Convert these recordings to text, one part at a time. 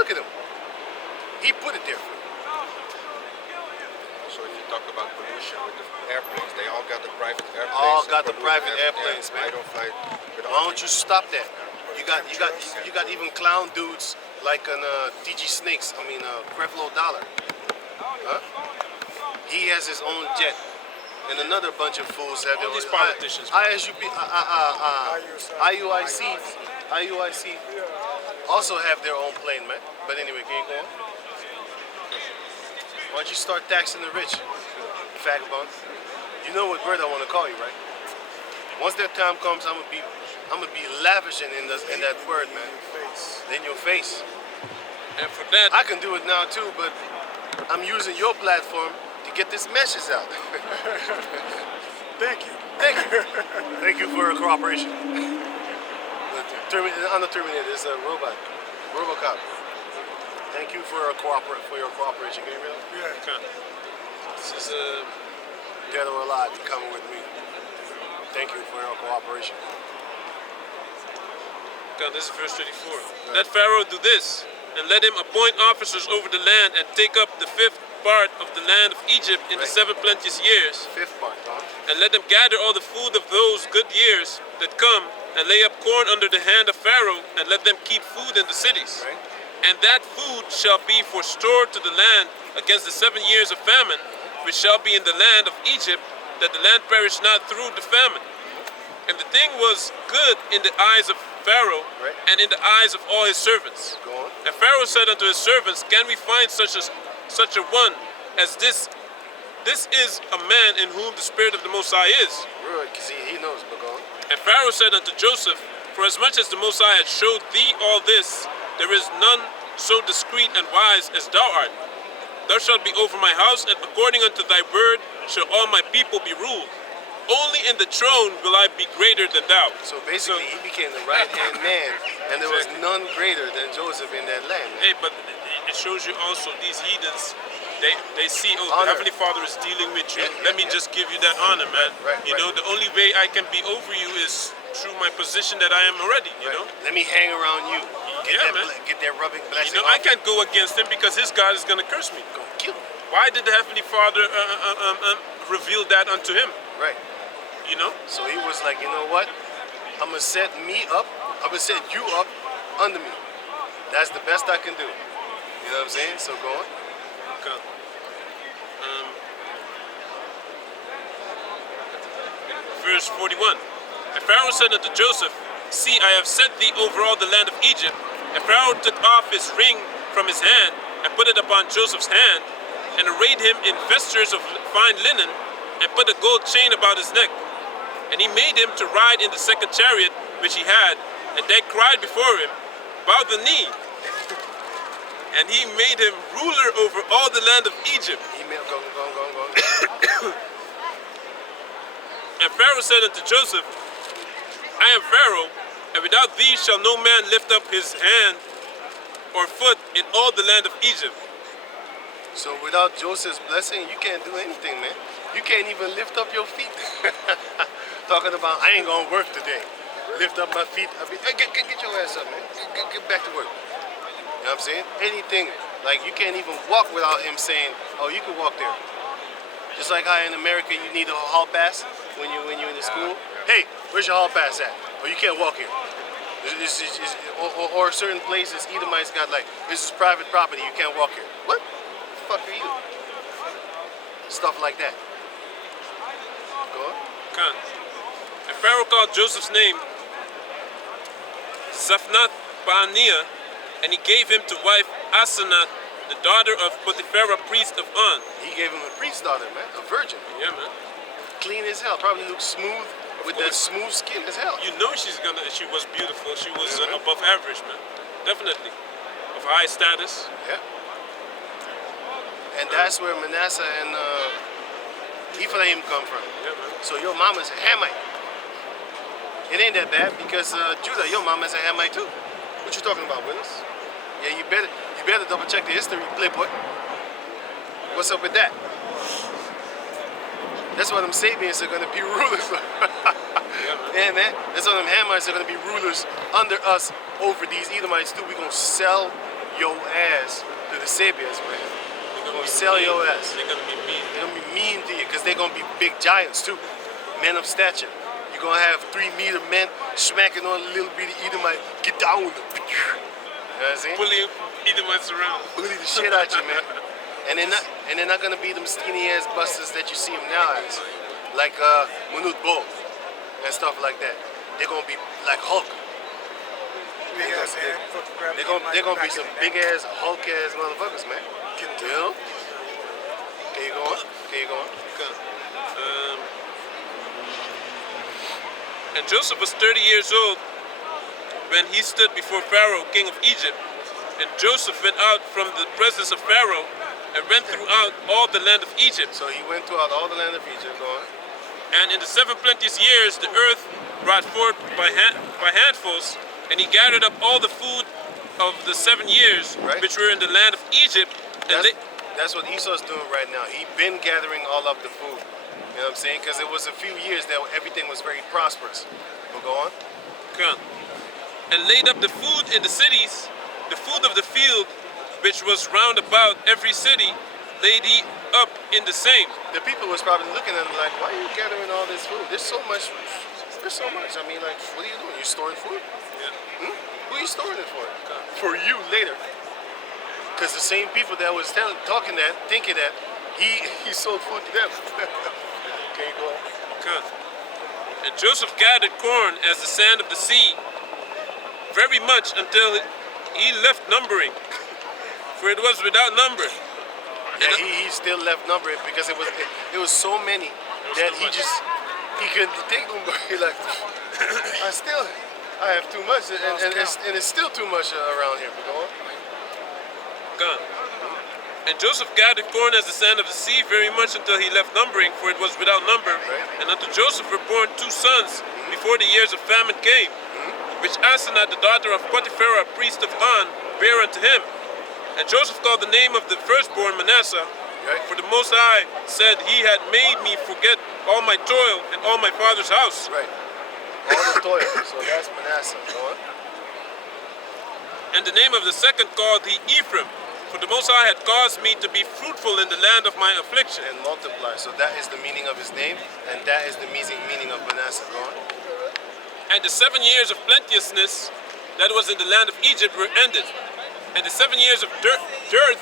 Look at him. He put it there for you. So if you talk about pollution with the airplanes, they all got the private airplanes. All got the polluting private everything. airplanes, man. I don't fly. Why don't you stop that? You got even clown dudes like an TG Snakes. I mean, Creflo Dollar. Huh? He has his own jet, and another bunch of fools have their All these own. politicians. ISUP, IUIC also have their own plane, man. But anyway, can you go on? Why don't you start taxing the rich, vagabond? You know what word I want to call you, right? Once that time comes, I'm gonna be lavishing in that word, man. In your face. And for that, I can do it now too, but I'm using your platform to get this message out. Thank you. Thank you. Thank you for your cooperation. On the Terminator, it's a robot. Robocop. Thank you for your cooperation. Can you read it? Yeah. okay. This is Dead or alive, you're coming with me. Thank you for your cooperation. God, this is verse 34. Let Pharaoh do this, and let him appoint officers over the land and take up the 5th part of the land of Egypt in the 7 plenteous years. 5th part, huh? And let them gather all the food of those good years that come, and lay up corn under the hand of Pharaoh, and let them keep food in the cities. Right. And that food shall be for store to the land against the 7 years of famine, which shall be in the land of Egypt, that the land perish not through the famine. And the thing was good in the eyes of Pharaoh, Right. and in the eyes of all his servants. Go on. And Pharaoh said unto his servants, Can we find such a one as this? This is a man in whom the Spirit of the Most High is. Good, because he knows, but go on. And Pharaoh said unto Joseph, Forasmuch as the Most High hath showed thee all this, there is none so discreet and wise as thou art. Thou shalt be over my house, and according unto thy word shall all my people be ruled. Only in the throne will I be greater than thou. So basically, he became the right-hand man, and there was none greater than Joseph in that land. Hey, but it shows you also these heathens, they see, oh, Honor. the Heavenly Father is dealing with you. Yeah, Let me yeah. just give you that honor, man. Right, you know, the only way I can be over you is through my position that I am already, you know? Let me hang around you. Yeah, man. Get that rubbing blessing. You know, I can't go against him because his God is going to curse me. Go kill him. Why did the Heavenly Father reveal that unto him? Right. You know? So he was like, you know what? I'm gonna set me up. I'm gonna set you up under me. That's the best I can do. You know what I'm saying? So go on. Okay. Verse 41. And Pharaoh said unto Joseph, See, I have set thee over all the land of Egypt. And Pharaoh took off his ring from his hand, and put it upon Joseph's hand, and arrayed him in vestures of fine linen, and put a gold chain about his neck. And he made him to ride in the 2nd chariot which he had, and they cried before him, Bow the knee. And he made him ruler over all the land of Egypt. Go. And Pharaoh said unto Joseph, I am Pharaoh, and without thee shall no man lift up his hand or foot in all the land of Egypt. So without Joseph's blessing, you can't do anything, man. You can't even lift up your feet. Talking about, I ain't gonna work today. Lift up my feet. Hey, get your ass up, man. Get back to work. You know what I'm saying? Anything. Like, you can't even walk without him saying, oh, you can walk there. Just like how in America you need a hall pass when you're in the school. Hey, where's your hall pass at? Or you can't walk here. Or certain places, Edomites got like, this is private property, you can't walk here. What the fuck are you? Stuff like that. Go on. Khan. And Pharaoh called Joseph's name Zaphnath Paaneah, and he gave him to wife Asenath, the daughter of Potiphera, priest of On. He gave him a priest's daughter, man, a virgin. Yeah, man. Clean as hell, probably looks smooth with that smooth skin as hell. You know she was beautiful. She was Yeah, man. above average, man. Definitely. Of high status. Yeah. And that's where Manasseh and Ephraim come from. Yeah, man. So your mama's a Hamite. It ain't that bad because Judah, your mama's a Hamite too. What you talking about, Willis? Yeah, you better double check the history, playboy. What's up with that? That's why them Sabians are gonna be rulers. Yeah, man. That's why them Hamites are gonna be rulers under us over these Edomites too. We gonna sell your ass to the Sabians, man. They're gonna sell your ass. They're gonna be mean. They're gonna be mean to you because they're gonna be big giants too, men of stature. You're gonna have 3-meter men smacking on little bitty Edomite. Get down. You know what I'm saying? Bully Edomites around. Bully the shit out you, man. And they're not gonna be them skinny ass busters that you see them now as, like Manute Bo and stuff like that. They're gonna be like Hulk. They're gonna be some big ass Hulk ass motherfuckers, man. You know? Okay, you going? Okay, you going? Okay. And Joseph was 30 years old when he stood before Pharaoh, king of Egypt. And Joseph went out from the presence of Pharaoh and went throughout all the land of Egypt. So he went throughout all the land of Egypt, going. And in the 7 plenteous years, the earth brought forth by handfuls, and he gathered up all the food of the 7 years, Right. which were in the land of Egypt. And That's what Esau's doing right now. He been gathering all of the food. You know what I'm saying? Because it was a few years that everything was very prosperous. But go on. and laid up the food in the cities, the food of the field, which was round about every city, laid he up in the same. The people was probably looking at him like, why are you gathering all this food? There's so much. There's so much. I mean, like, what are you doing? You storing food? Yeah. Who are you storing it for? For you later. Because the same people that was talking that, thinking that, he sold food to them. Okay, go on. Okay. And Joseph gathered corn as the sand of the sea, very much until he left numbering, for it was without number. Yeah, he still left numbering because it was so many that he couldn't take them. But he like, I have too much, and it's still too much around here. But go on. Gone. And Joseph gathered corn as the sand of the sea, very much until he left numbering, for it was without number. Right. And unto Joseph were born 2 sons before the years of famine came, which Asenath, the daughter of Potiphar, priest of On, bare unto him. And Joseph called the name of the firstborn Manasseh, Right. for the Most High said, He had made me forget all my toil and all my father's house. Right. All the toil. So that's Manasseh. Go on. And the name of the second called he Ephraim, for the Most High had caused me to be fruitful in the land of my affliction. And multiply. So that is the meaning of his name, and that is the meaning of Manasseh. Go on. And the 7 years of plenteousness that was in the land of Egypt were ended. And the 7 years of dearth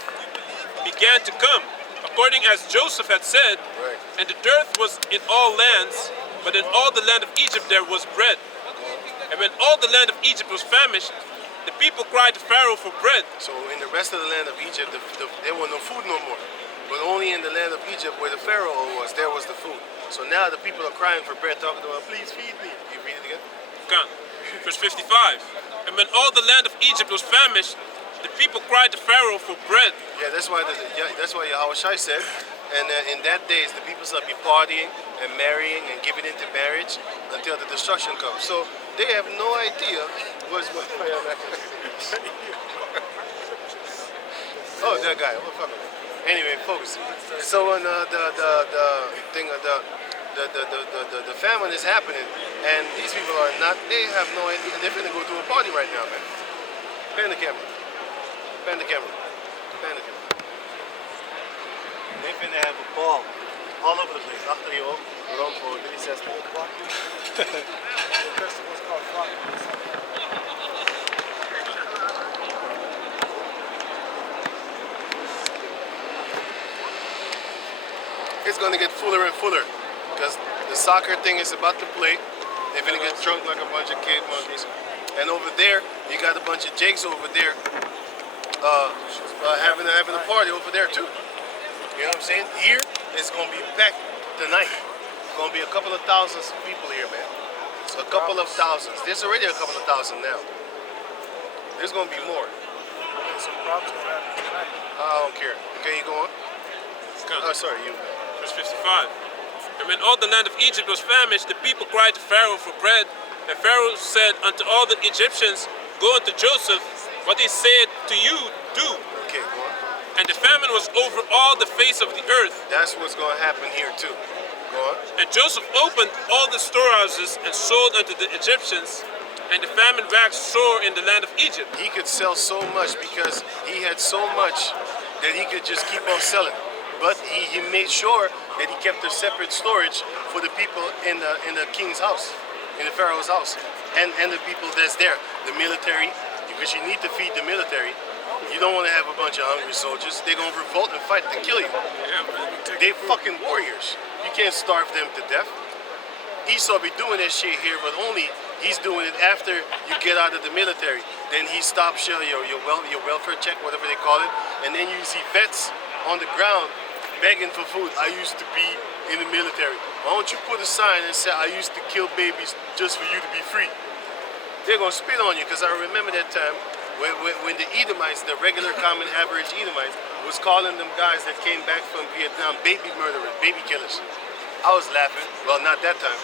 began to come, according as Joseph had said. Right. And the dearth was in all lands, but in all the land of Egypt there was bread. And when all the land of Egypt was famished, the people cried to Pharaoh for bread. So in the rest of the land of Egypt, there was no food no more. But only in the land of Egypt where the Pharaoh was, there was the food. So now the people are crying for bread, talking to him, please feed me. You read it again? Gone. Verse 55. And when all the land of Egypt was famished, the people cried to Pharaoh for bread. Yeah, that's why Yahweh Shai said, and in that days the people shall be partying and marrying and giving into marriage until the destruction comes. So they have no idea what's what. Oh, that guy. Oh, fuck him. Anyway, folks. So when the famine is happening, and these people are not. They have no idea. They're gonna go to a party right now, man. Pan the camera. Pan the camera. Pan the camera. They finna have a ball all over the place. Achter je ook. Rond voor 360. It's gonna get fuller and fuller because the soccer thing is about to play. They're gonna get drunk like a bunch of kid monkeys. And over there, you got a bunch of Jakes over there having a party over there too. You know what I'm saying? Here, it's gonna be packed tonight. It's gonna be a couple of thousands of people here, man. So a couple of thousands. There's already a couple of thousand now. There's gonna be more. Some problems gonna happen tonight. I don't care. Okay, you go on? Oh, sorry, you. Verse 55. And when all the land of Egypt was famished, the people cried to Pharaoh for bread. And Pharaoh said unto all the Egyptians, Go unto Joseph, what he said to you, do. Okay, go on. And the famine was over all the face of the earth. That's what's gonna happen here too. Go on. And Joseph opened all the storehouses and sold unto the Egyptians And the famine waxed sore in the land of Egypt. He could sell so much because he had so much that he could just keep on selling. But he made sure that he kept a separate storage for the people in the king's house, in the pharaoh's house, and the people that's there, the military, because you need to feed the military. You don't want to have a bunch of hungry soldiers. They're gonna revolt and fight and kill you. Yeah, man. They fucking warriors. You can't starve them to death. Esau be doing that shit here, but only he's doing it after you get out of the military. Then he stops your welfare check, whatever they call it, and then you see vets on the ground begging for food. I used to be in the military. Why don't you put a sign and say I used to kill babies just for you to be free? They're gonna spit on you, because I remember that time when the Edomites, the regular common average Edomites, was calling them guys that came back from Vietnam baby murderers, baby killers. I was laughing. Well, not that time.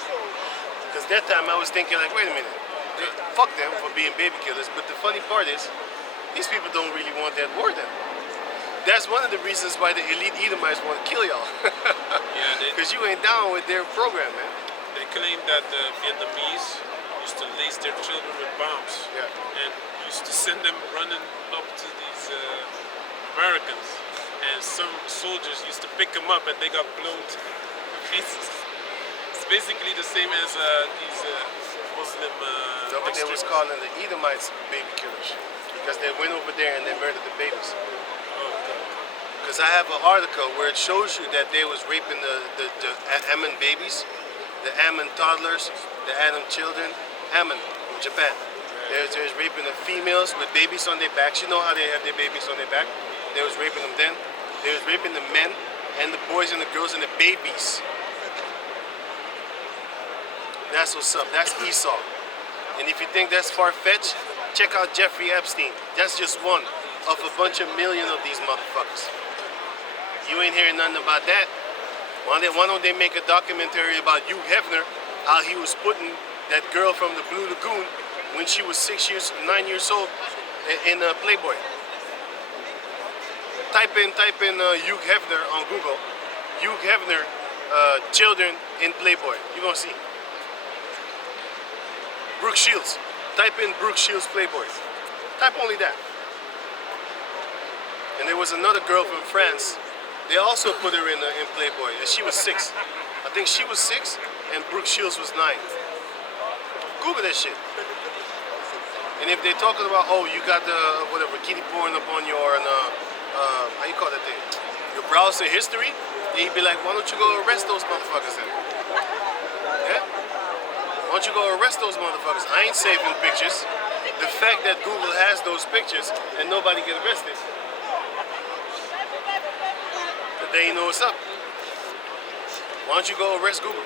Because that time I was thinking like, wait a minute, fuck them for being baby killers. But the funny part is, these people don't really want that war then. That's one of the reasons why the elite Edomites want to kill y'all. Yeah, Because you ain't down with their program, man. they claim that the Vietnamese used to lace their children with bombs. Yeah. And used to send them running up to these Americans. And some soldiers used to pick them up and they got blown to pieces. It's basically the same as these Muslim No, but they was extremists. calling the Edomites baby killers. Because they went over there and they murdered the babies. Because I have an article where it shows you that they was raping the Ammon babies, the Ammon toddlers, the Ammon children, Ammon from Japan. There's raping the females with babies on their backs. You know how they have their babies on their back? They was raping them then. They was raping the men and the boys and the girls and the babies. That's what's up. That's Esau. And if you think that's far-fetched, check out Jeffrey Epstein. That's just one of a bunch of million of these motherfuckers. You ain't hearing nothing about that. Why don't they make a documentary about Hugh Hefner, how he was putting that girl from the Blue Lagoon when she was 9 years old in Playboy. Type in Hugh Hefner on Google. Hugh Hefner, children in Playboy. You're gonna see. Brooke Shields. Type in Brooke Shields Playboy. Type only that. And there was another girl from France. They also put her in Playboy, and she was 6. I think she was 6, and Brooke Shields was 9. Google that shit. And if they're talking about, oh, you got the whatever kiddie porn up on your how you call that thing? Your browser history, they'd be like, why don't you go arrest those motherfuckers then? Yeah? Why don't you go arrest those motherfuckers? I ain't saving pictures. The fact that Google has those pictures and nobody get arrested, they ain't know what's up. Why don't you go arrest Google?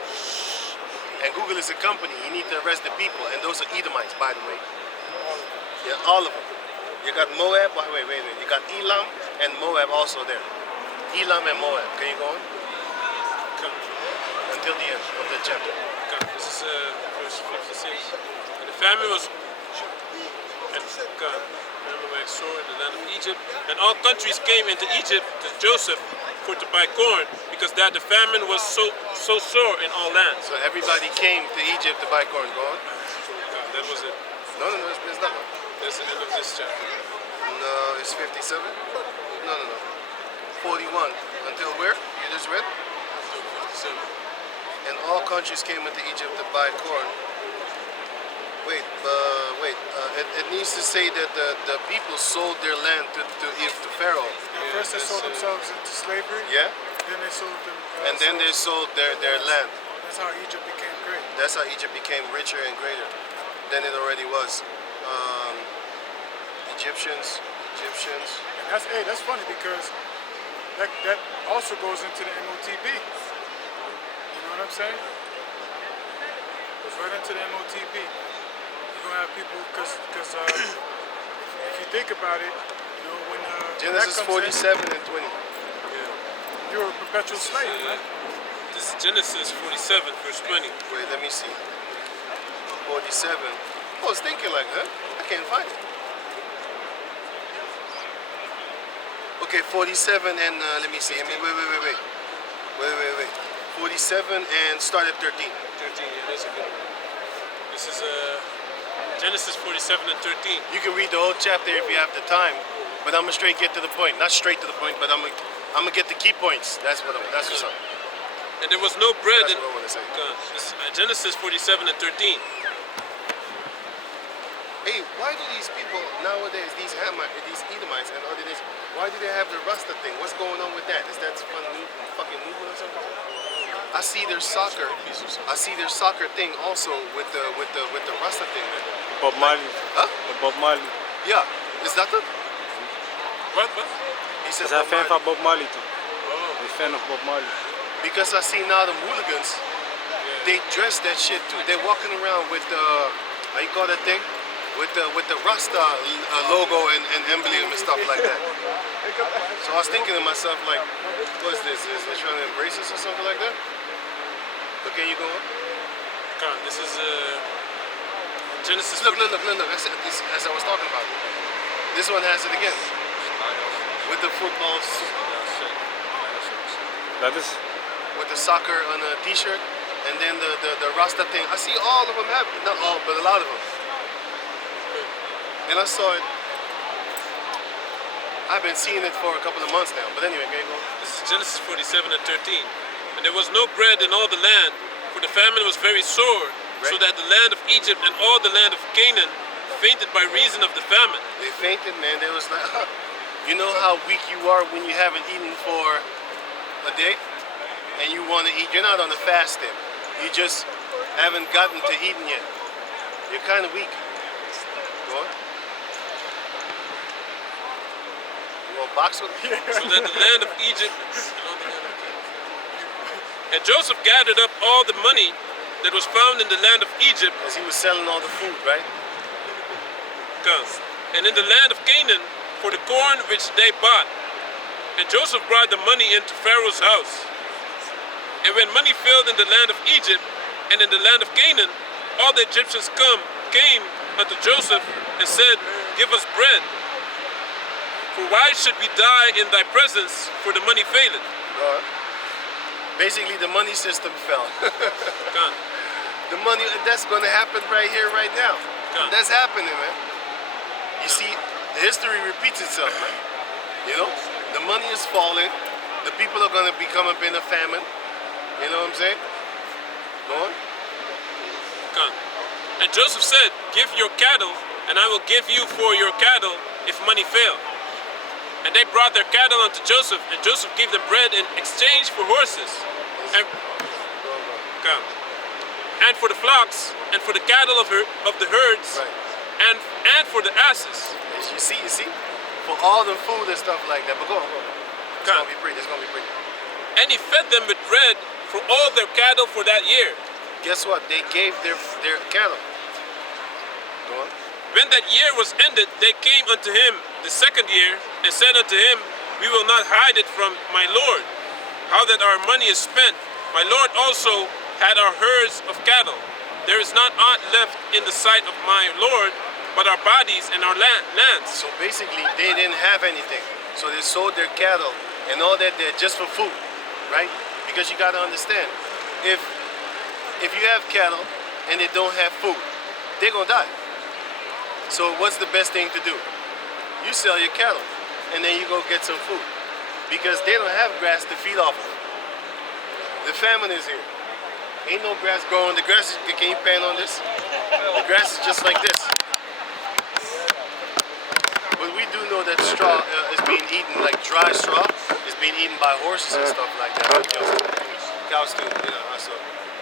And Google is a company. You need to arrest the people. And those are Edomites, by the way. Yeah, all of them. You got Moab. Wait a minute. You got Elam and Moab also there. Elam and Moab. Can you go on? Come. Until the end of the chapter. Come. This is verse 56. And the famine was famine waxed sore in the land of Egypt, and all countries came into Egypt to Joseph for to buy corn, because that the famine was so sore in all lands. So everybody came to Egypt to buy corn. Go on. That was it. No, it's not. That's the end of this chapter. No, it's 57. No. 41. Until where? You just read? 57. And all countries came into Egypt to buy corn. Wait. It needs to say that the people sold their land to Pharaoh. First they sold themselves into slavery. Yeah? Then they sold them. And then they sold their land. That's how Egypt became great. That's how Egypt became richer and greater than it already was. Egyptians. And that's funny because that also goes into the MOTB. You know what I'm saying? Goes right into the MOTB. You're gonna have people because if you think about it, you know when Genesis that comes 47 and 20. you're a perpetual slave, right? This is Genesis 47, verse 20. Wait, let me see. 47. I was thinking like that. I can't find it. Okay, 47 and let me see. Wait. 47 and start at 13. 13, yeah, that's a good one. This is Genesis 47 and 13. You can read the whole chapter if you have the time, but I'm gonna straight get to the point. Not straight to the point, but I'm gonna get the key points. That's what's up. And there was no bread That's in what I want to say. Genesis 47 and 13. Hey, why do these people nowadays, these Edomites and other this, why do they have the Rasta thing? What's going on with that? Is that some new fucking movement or something? I see their soccer. I see their soccer thing also with the Rasta thing, man. Bob Marley. Huh? Bob Marley. Yeah, is that it? What? He Ze says zijn Bob fan Marley. van Bob Marley toch? Een fan of Bob Marley. Because I see now the hooligans, they dress that shit too. They're walking around with the, how you call that thing? With the Rasta logo and emblem and stuff like that. So I was thinking to myself like, what's this? Is they trying to embrace us or something like that? But can you go on? Come on, this is Genesis. Look. As I was talking about. This one has it again. With the football, Dat is. with the soccer on a t-shirt, and then the Rasta thing. I see all of them have, not all, but a lot of them. And I saw it. I've been seeing it for a couple of months now. But anyway, okay, go. This is Genesis 47 and 13. And there was no bread in all the land, for the famine was very sore, so Right. that the land of Egypt and all the land of Canaan fainted by reason of the famine. They fainted, man. They was like, you know how weak you are when you haven't eaten for a day, and you want to eat. You're not on a fast then. You just haven't gotten to eating yet. You're kind of weak. Go on. You want to box with me? So that the land of Egypt and all the land of Canaan. And Joseph gathered up all the money that was found in the land of Egypt, Because he was selling all the food, right? and in the land of Canaan for the corn which they bought. And Joseph brought the money into Pharaoh's house. And when money failed in the land of Egypt and in the land of Canaan, all the Egyptians came unto Joseph and said, Give us bread. For why should we die in thy presence, for the money faileth? Basically, the money system fell. Come. The money, that's going to happen right here, right now. Come. That's happening, man. You see, the history repeats itself, man. You know, the money is falling. The people are going to become up in a famine. You know what I'm saying? Go on. Come. And Joseph said, Give your cattle, and I will give you for your cattle if money fail. And they brought their cattle unto Joseph, and Joseph gave them bread in exchange for horses, and, come. And for the flocks, and for the cattle of the herds, Right. and for the asses. You see? For all the food and stuff like that. But go on. It's Come. going to be pretty. It's going to be pretty. And he fed them with bread for all their cattle for that year. Guess what? They gave their cattle. Go on. When that year was ended, they came unto him the second year, and said unto him, We will not hide it from my Lord, how that our money is spent. My Lord also had our herds of cattle. There is not aught left in the sight of my Lord, but our bodies and our lands. So basically, they didn't have anything. So they sold their cattle and all that there just for food, right? Because you got to understand, if you have cattle and they don't have food, they're going to die. So what's the best thing to do? You sell your cattle and then you go get some food because they don't have grass to feed off of. The famine is here. Ain't no grass growing. The grass is, can you pan on this? The grass is just like this. But we do know that straw is being eaten, like dry straw is being eaten by horses and stuff like that. Cows too, you know. So,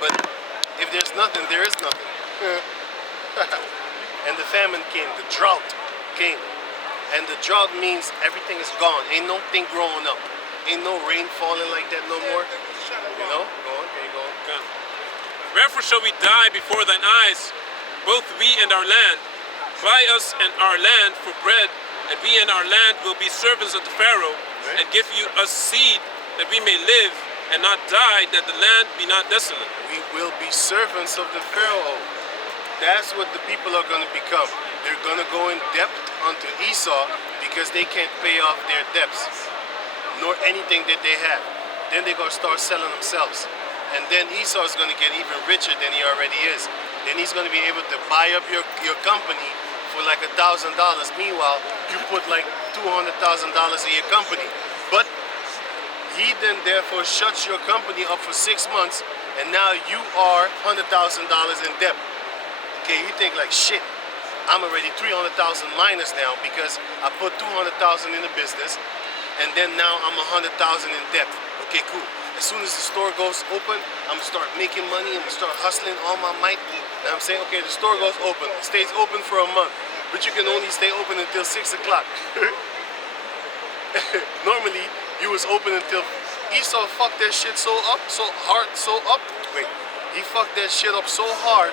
but if there's nothing, there is nothing. And the famine came, the drought came. And the drought means everything is gone. Ain't no thing growing up. Ain't no rain falling like that no more. You know? Go on, can you go on? Come. Wherefore shall we die before thine eyes, both we and our land? Buy us and our land for bread, and we and our land will be servants unto Pharaoh, and give you us seed, that we may live, and not die, that the land be not desolate. We will be servants of the Pharaoh. That's what the people are going to become. They're going to go in debt unto Esau because they can't pay off their debts, nor anything that they have. Then they're going to start selling themselves. And then Esau is going to get even richer than he already is then he's going to be able to buy up your company for like $1,000. Meanwhile, you put like $200,000 in your company. But he then therefore shuts your company up for 6 months, and now you are $100,000 in debt. Okay, you think like, shit, I'm already 300,000 minus now because I put 200,000 in the business, and then now I'm 100,000 in debt. Okay, cool. As soon as the store goes open, I'm gonna start making money. I'm gonna start hustling all my might. And I'm saying, okay, the store goes open. It stays open for a month, but you can only stay open until 6 o'clock. Normally, you was open until Esau fucked that shit so up, so hard, so up. Wait, he fucked that shit up so hard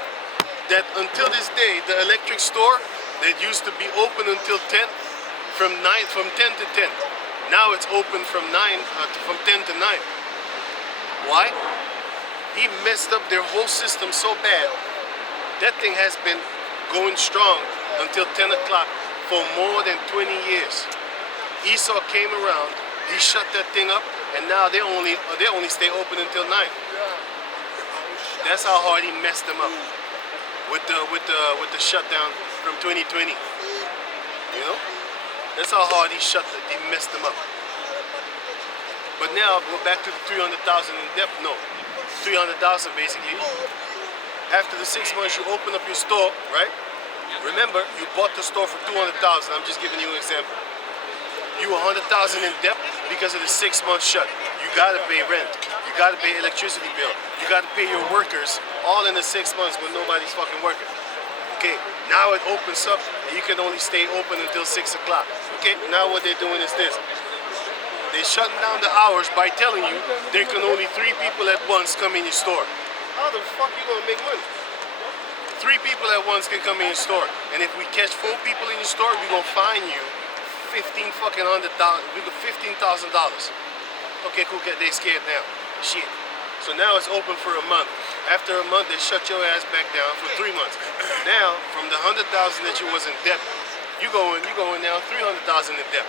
that until this day, the electric store that used to be open until 10, from 10 to 10. Now it's open from 10 to 9. Why? He messed up their whole system so bad. That thing has been going strong until 10 o'clock for more than 20 years. Esau came around, he shut that thing up, and now they only stay open until 9. That's how hard he messed them up with the shutdown from 2020. You know? That's how hard he messed them up. But now go back to the 300,000 in debt. No, 300,000 basically. After the 6 months, you open up your store, right? Remember, you bought the store for 200,000. I'm just giving you an example. You 100,000 in debt because of the 6 month shut. You gotta pay rent. You gotta pay electricity bill. You gotta pay your workers all in the 6 months when nobody's fucking working. Okay, now it opens up and you can only stay open until 6 o'clock. Okay, now what they're doing is this. They're shutting down the hours by telling you there can only 3 people at once come in your store. How the fuck you gonna make money? 3 people at once can come in your store, and if we catch 4 people in your store, we're gonna fine you $15,000. We got $15,000. Okay, cool. They scared now. Shit. So now it's open for a month. After a month, they shut your ass back down for 3 months. Now, from the 100,000 that you was in debt, you going now 300,000 in debt.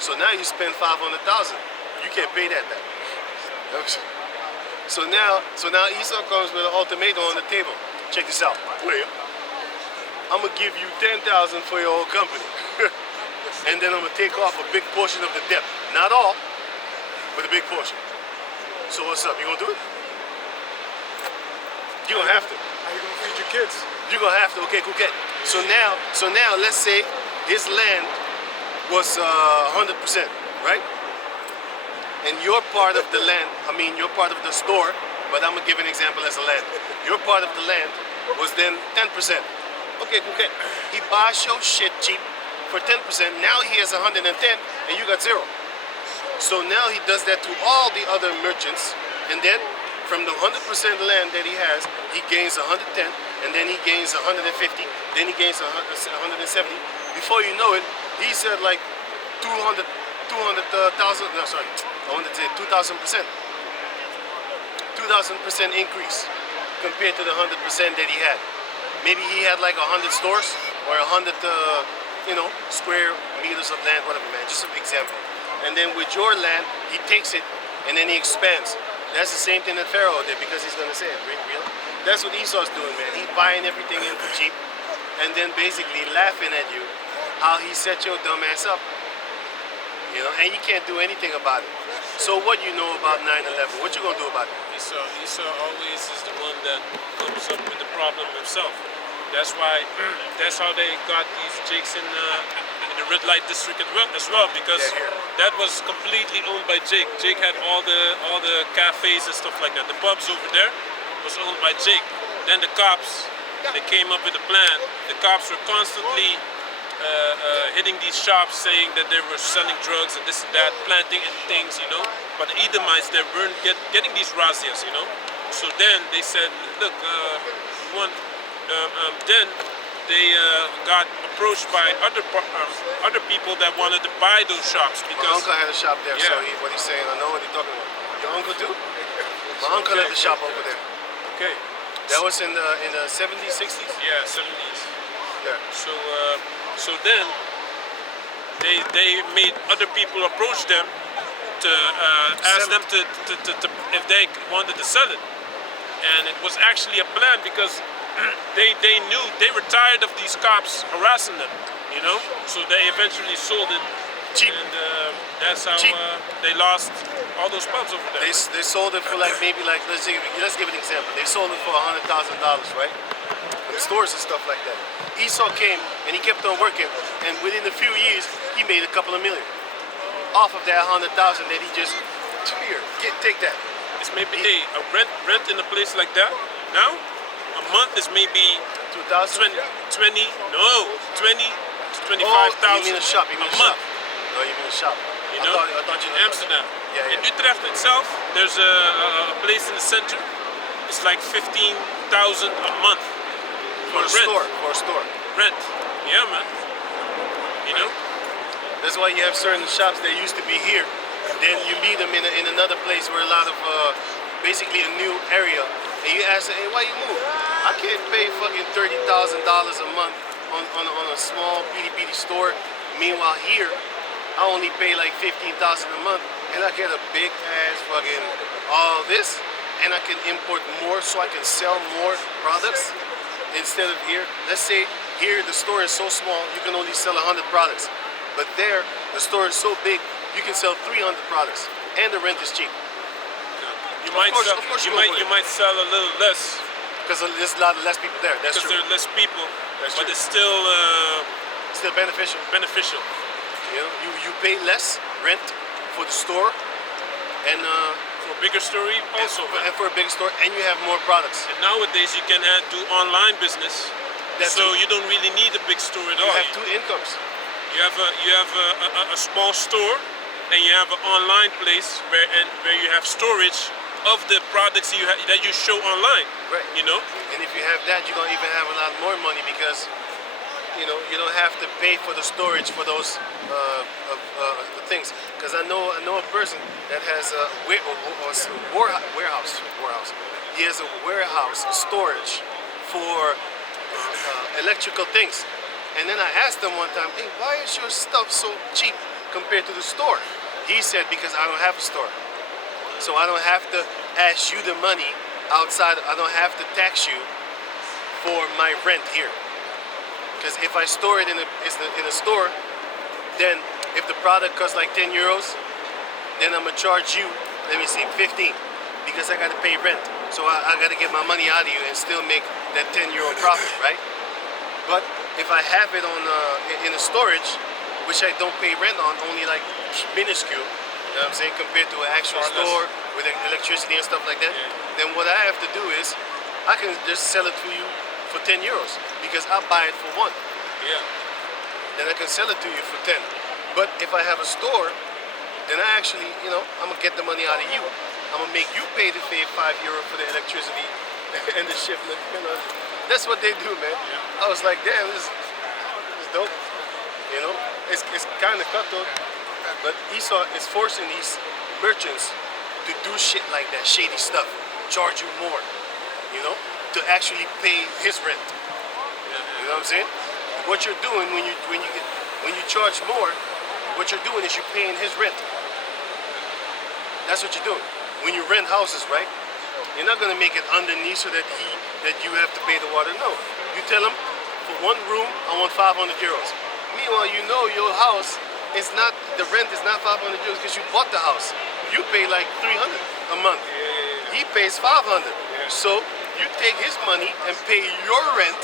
So now you spend 500,000. You can't pay that back. So now Esau comes with an ultimatum on the table. Check this out. Well, I'm gonna give you 10,000 for your whole company, and then I'm gonna take off a big portion of the debt. Not all, but a big portion. So what's up? You gonna do it? You gonna have to. How you gonna feed your kids? You're gonna have to. Okay, cool. Okay. So now, let's say his land was 100%, right? And your part of the land, your part of the store, but I'm gonna give an example as a land. Your part of the land was then 10%. Okay, cool. Okay. He buys your shit cheap for 10%. Now he has 110, and you got 0. So now he does that to all the other merchants, and then from the 100% land that he has, he gains 110, and then he gains 150, then he gains 170. Before you know it, he's at like 200,000. No, sorry, I wanted to say 2,000%. 2,000% increase compared to the 100% that he had. Maybe he had like 100 stores or 100, square meters of land, whatever, man. Just an example. And then with your land, he takes it and then he expands. That's the same thing that Pharaoh did because he's gonna say it, real. That's what Esau's doing, man. He's buying everything in for cheap and then basically laughing at you how he set your dumb ass up. And you can't do anything about it. So what you know about 9/11? What you gonna do about it? Esau always is the one that comes up with the problem himself. That's why, that's how they got these Jakes in the red light district as well, because that was completely owned by Jake. Jake had all the cafes and stuff like that. The pubs over there was owned by Jake. Then the cops, they came up with a plan. The cops were constantly hitting these shops saying that they were selling drugs and this and that, planting and things, But the Edomites, they weren't getting these razzias, So then they said, look, then they got approached by other people that wanted to buy those shops because my uncle had a shop there. So what he's saying, I know what he's talking about. Your uncle too? My uncle had a shop over there. Okay. That was in the 70s, 60s? Yeah, 70s. Yeah. So then they made other people approach them to ask them to if they wanted to sell it, and it was actually a plan because they knew they were tired of these cops harassing them, you know. So they eventually sold it Cheap. and that's how Cheap. they lost all those pubs over there. They sold it for like maybe like let's give an example. They sold it for $100,000, right? In stores and stuff like that. Esau came and he kept on working, and within a few years he made a couple of million off of that 100,000 that he just take that. It's maybe a rent in a place like that now. A month is maybe 2,000. 20 to 25,000 You mean a shop? You mean a shop? month. No, you mean a shop. You know, I thought you in meant- Amsterdam. Yeah, yeah. In Utrecht itself, there's a place in the center. It's like 15,000 a month For a rent. store. For a store. Rent. Yeah, man. You know. That's why you have certain shops that used to be here. Then you meet them in another place where a lot of, basically a new area. And you ask them, hey, why you move? I can't pay fucking $30,000 a month on a small bitty store. Meanwhile here, I only pay like $15,000 a month and I get a big ass fucking all this, and I can import more so I can sell more products instead of here. Let's say here the store is so small you can only sell 100 products. But there, the store is so big, you can sell 300 products, and the rent is cheap. You might course- sell, of course you you might will. you might sell a little less Because there's a lot less people there. That's because true. there are less people, That's but true. it's still Still beneficial. beneficial. You know, you pay less rent for the store, and For a bigger story also, man. and for a big store, and you have more products. And nowadays you can do online business, That's so true. you don't really need a big store at You all. have two incomes. You have a small store, and you have an online place where you have storage of the products that you show online. Right. You know. And if you have that, you're gonna even have a lot more money because you know you don't have to pay for the storage for those things. Because I know a person that has a warehouse. He has a warehouse storage for electrical things. And then I asked him one time, hey, why is your stuff so cheap compared to the store? He said, because I don't have a store. So I don't have to ask you the money outside. I don't have to tax you for my rent here. Because if I store it in a store, then if the product costs like 10 euros, then I'm gonna charge you, let me see, 15, because I gotta pay rent. So I gotta get my money out of you and still make that 10 euro profit, right? But if I have it on in a storage, which I don't pay rent on, only like minuscule, you know what I'm saying, compared to an actual Far less. store with electricity and stuff like that, then what I have to do is I can just sell it to you for 10 euros because I buy it for one. Yeah. Then I can sell it to you for 10. But if I have a store, then I actually, you know, I'm gonna get the money out of you. I'm gonna make you pay the €5 for the electricity and the shipment. You know, that's what they do, man. I was like, damn, this is dope. You know, it's kind of cutthroat, but Esau is forcing these merchants to do shit like that, shady stuff, charge you more, you know, to actually pay his rent. You know what I'm saying? What you're doing when you charge more, what you're doing is you're paying his rent. That's what you're doing. When you rent houses, right? You're not gonna make it underneath so that you have to pay the water. No, you tell him for one room I want 500 euros. Meanwhile, you know your house is not, the rent is not 500 euros because you bought the house. You pay like 300 a month. He pays 500. So you take his money and pay your rent,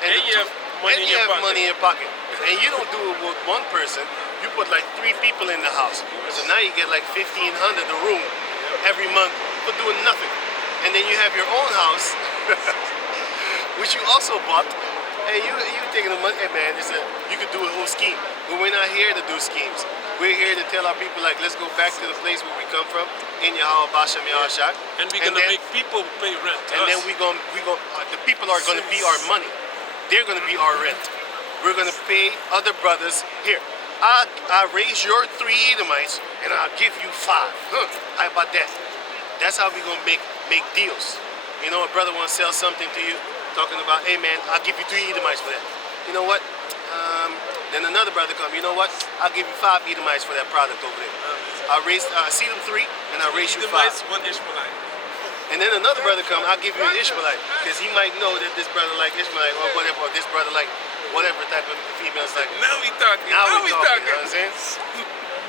And you have money in your pocket. money in your pocket. And you don't do it with one person. You put like 3 people in the house. So now you get like 1,500 a room every month for doing nothing. And then you have your own house, which you also bought. And you taking the money. Hey man, you could do a whole scheme. But we're not here to do schemes. We're here to tell our people like, let's go back to the place where we come from, in Yahweh Bashem Yahashak. And we're gonna make people pay rent. And then the people are gonna be our money. They're gonna be our rent. We're gonna pay other brothers here. I raise your 3 Edomites and I'll give you 5. How about that? That's how we're gonna make deals. You know, a brother wanna sell something to you, talking about, hey man, I'll give you 3 Edomites for that. You know what? Then another brother come, you know what? I'll give you 5 Edomites for that product over there. I see them 3 and I raise you 5. Edomites, one Ishmaelite. And then another brother come, I'll give you an Ishmaelite. Because he might know that this brother like Ishmaelite or whatever, or this brother like whatever type of females like. Now we talking. Now we talking, talking. you know what I'm saying?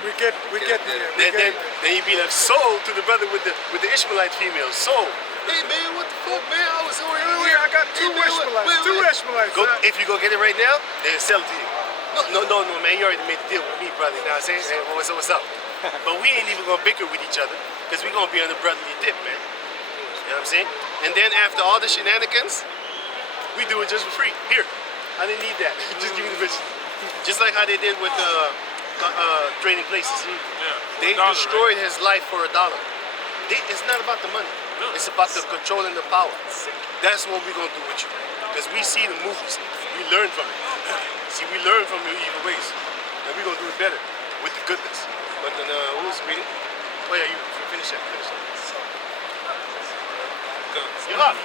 We get there. Then you be like sold to the brother with the Ishmaelite females. Sold. Hey man, what the fuck, man? I was over here. I got two Hey, man, Ishmaelites. Two Ishmaelites. Go, if you go get it right now, they'll sell it to you. No, man. You already made the deal with me, brother. You know what I'm saying? Hey, what's up? But we ain't even gonna bicker with each other because we gonna be on the brotherly dip, man. You know what I'm saying? And then after all the shenanigans, we do it just for free. Here, I didn't need that. Just give me the bitches. Just like how they did with trading places. They $1, destroyed his life for $1. It's not about the money. No. It's about the control and the power. That's what we're gonna do with you. Because we see the movies. We learn from it. See, we learn from your evil ways. And we're gonna do it better with the goodness. But then who's reading? Oh yeah, you finish that. You're up.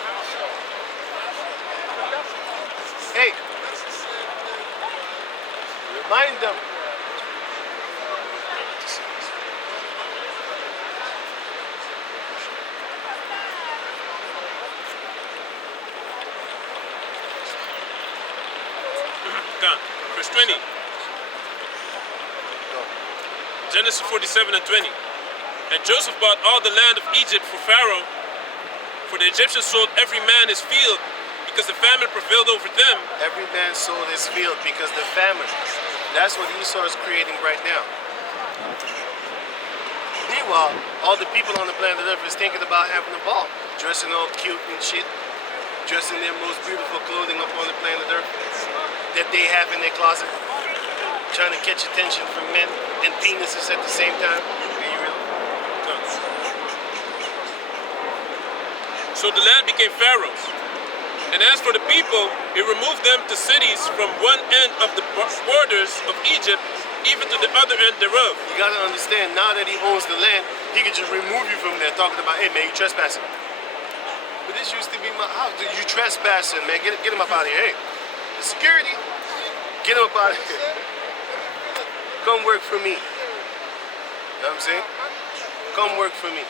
Hey. Remind them. Done. Verse 20. Genesis 47 and 20. And Joseph bought all the land of Egypt for Pharaoh, for the Egyptians sold every man his field, because the famine prevailed over them. Every man sold his field because the famine. That's what Esau is creating right now. Meanwhile, all the people on the planet Earth is thinking about having a ball, dressing all cute and shit, dressing their most beautiful clothing up on the planet Earth that they have in their closet, trying to catch attention from men and penises at the same time. Are you real? So the land became Pharaoh's. And as for the people, he removed them to cities from one end of the borders of Egypt, even to the other end thereof. You gotta understand, now that he owns the land, he can just remove you from there, talking about, hey man, you trespassing. But this used to be my house. You trespassing, man. Get him up out of here. Hey, the security, get him up out of here. Come work for me. You know what I'm saying? Come work for me.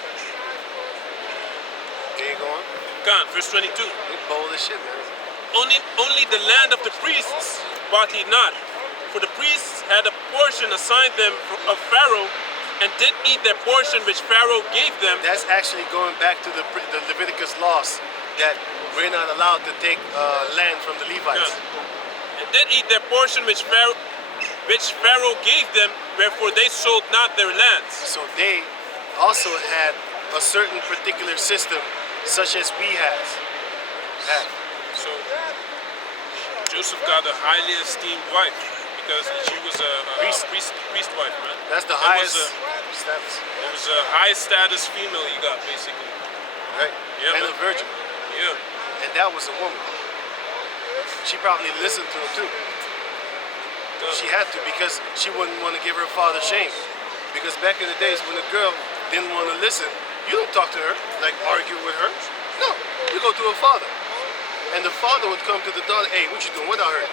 There you go on. Gone. Verse 22. They bold as shit, man. Only the land of the priests bought he not, for the priests had a portion assigned them of Pharaoh, and did eat their portion which Pharaoh gave them. That's actually going back to the Leviticus laws that we're not allowed to take land from the Levites. And did eat their portion which Pharaoh gave them, wherefore they sold not their lands. So they also had a certain particular system, such as we have. So Joseph got a highly esteemed wife because she was a priest wife, man. That's the It highest was status. It was a high status female he got, basically. Right? Yeah, And man. a virgin. Yeah. And that was a woman. She probably listened to him too. She had to, because she wouldn't want to give her father shame. Because back in the days when a girl didn't want to listen, you don't talk to her, like argue with her. No, you go to her father. And the father would come to the daughter, hey, what you doing without her?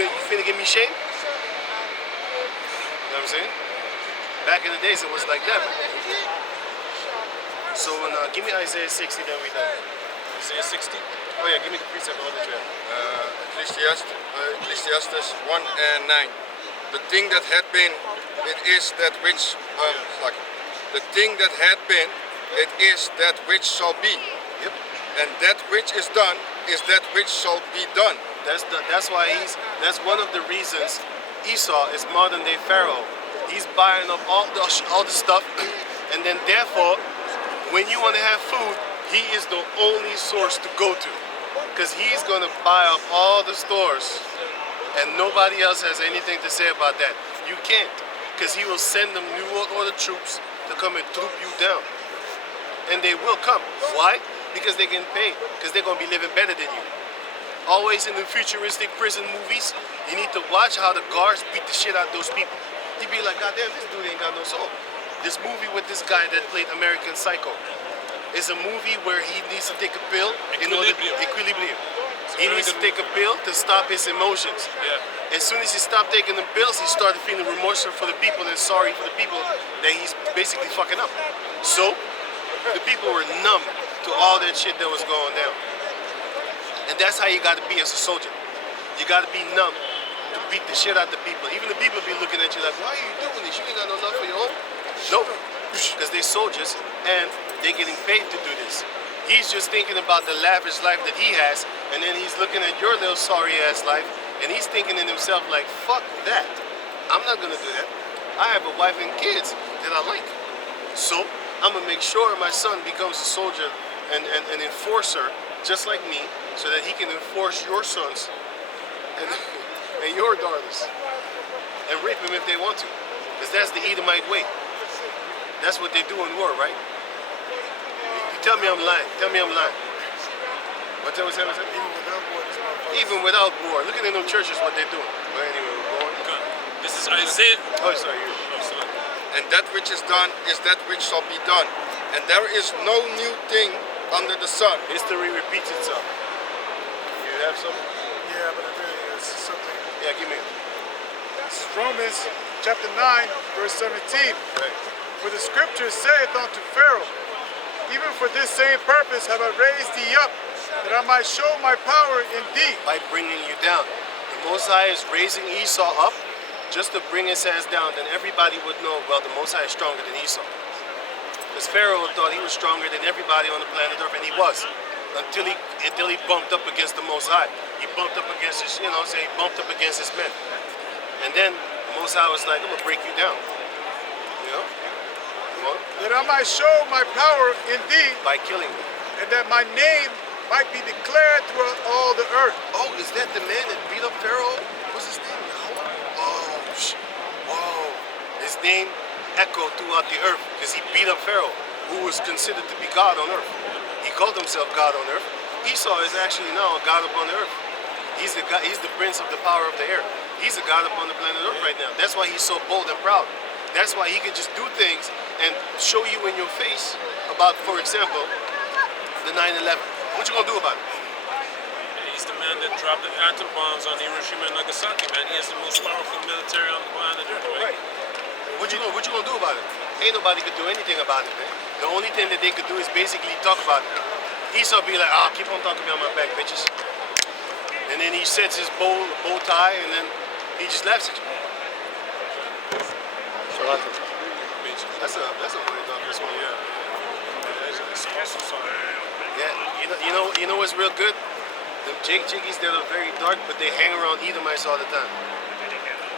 You finna give me shame? You know what I'm saying? Back in the days it was like that. So give me Isaiah 60, then we done. Isaiah 60. Oh yeah, give me the precept of the trail. Ecclesiastes 1 and 9. The thing that had been, it is that which, the thing that had been, it is that which shall be. Yep. And that which is done is that which shall be done. That's why that's one of the reasons Esau is modern day Pharaoh. He's buying up all the stuff, and then therefore, when you want to have food, he is the only source to go to, because he's gonna buy up all the stores, and nobody else has anything to say about that. You can't, because he will send them New World Order troops to come and troop you down, and they will come. Why? Because they can pay, because they're gonna be living better than you. Always in the futuristic prison movies, you need to watch how the guards beat the shit out of those people. You'd be like, God damn, this dude ain't got no soul. This movie with this guy that played American Psycho is a movie where he needs to take a pill in order to equilibrium. He needs to take a pill to stop his emotions. Yeah. As soon as he stopped taking the pills, he started feeling remorseful for the people and sorry for the people that he's basically fucking up. So The people were numb to all that shit that was going down. And that's how you got to be as a soldier. You got to be numb to beat the shit out the people. Even the people be looking at you like, why are you doing this? You ain't got no love for your own. Nope. Because they're soldiers and they're getting paid to do this. He's just thinking about the lavish life that he has, and then he's looking at your little sorry ass life, and he's thinking in himself like, fuck that. I'm not gonna do that. I have a wife and kids that I like. So I'm gonna make sure my son becomes a soldier and an enforcer just like me, so that he can enforce your sons and, and your daughters and rape them if they want to. Because that's the Edomite way. That's what they do in war, right? You tell me I'm lying. Tell me I'm lying. What's that? Even without war. Look at them churches, what they're doing. But anyway, we're going. Okay. This is Isaiah. Oh, sorry. And that which is done is that which shall be done. And there is no new thing under the sun. History repeats itself. You have some? Yeah, but it really is something. Yeah, give me. This is Romans chapter 9, verse 17. Right. For the scripture saith unto Pharaoh, even for this same purpose have I raised thee up, that I might show my power in thee. By bringing you down. The Most High is raising Esau up just to bring his ass down. Then everybody would know, well, the Most High is stronger than Esau. Because Pharaoh thought he was stronger than everybody on the planet Earth, and he was. Until he bumped up against the Most High. He bumped up against his, he bumped up against his men. And then the Most High was like, I'm going to break you down. You know? Well, That I might show my power in thee, by killing you. and that my name might be declared throughout all the earth. Oh, is that the man that beat up Pharaoh? What's his name? Whoa. His name echoed throughout the earth because he beat up Pharaoh, who was considered to be God on earth. He called himself God on earth. Esau is actually now a God upon the earth. He's the God, he's the prince of the power of the air. He's a God upon the planet Earth right now. That's why he's so bold and proud. That's why he can just do things and show you in your face about, for example, the 9/11. What you gonna do about it? He's the man that dropped the atom bombs on Hiroshima and Nagasaki, man. He has the most powerful military on the planet Earth, right? What you gonna do about it? Ain't nobody could do anything about it, man. The only thing that they could do is basically talk about it. Esau be like, keep on talking behind my back, bitches. And then he sets his bow tie, and then he just laughs at you. That's a weird dog, this one. Yeah. Yeah, you know what's real good? Them Jake Jiggies that are very dark, but they hang around Edomites all the time.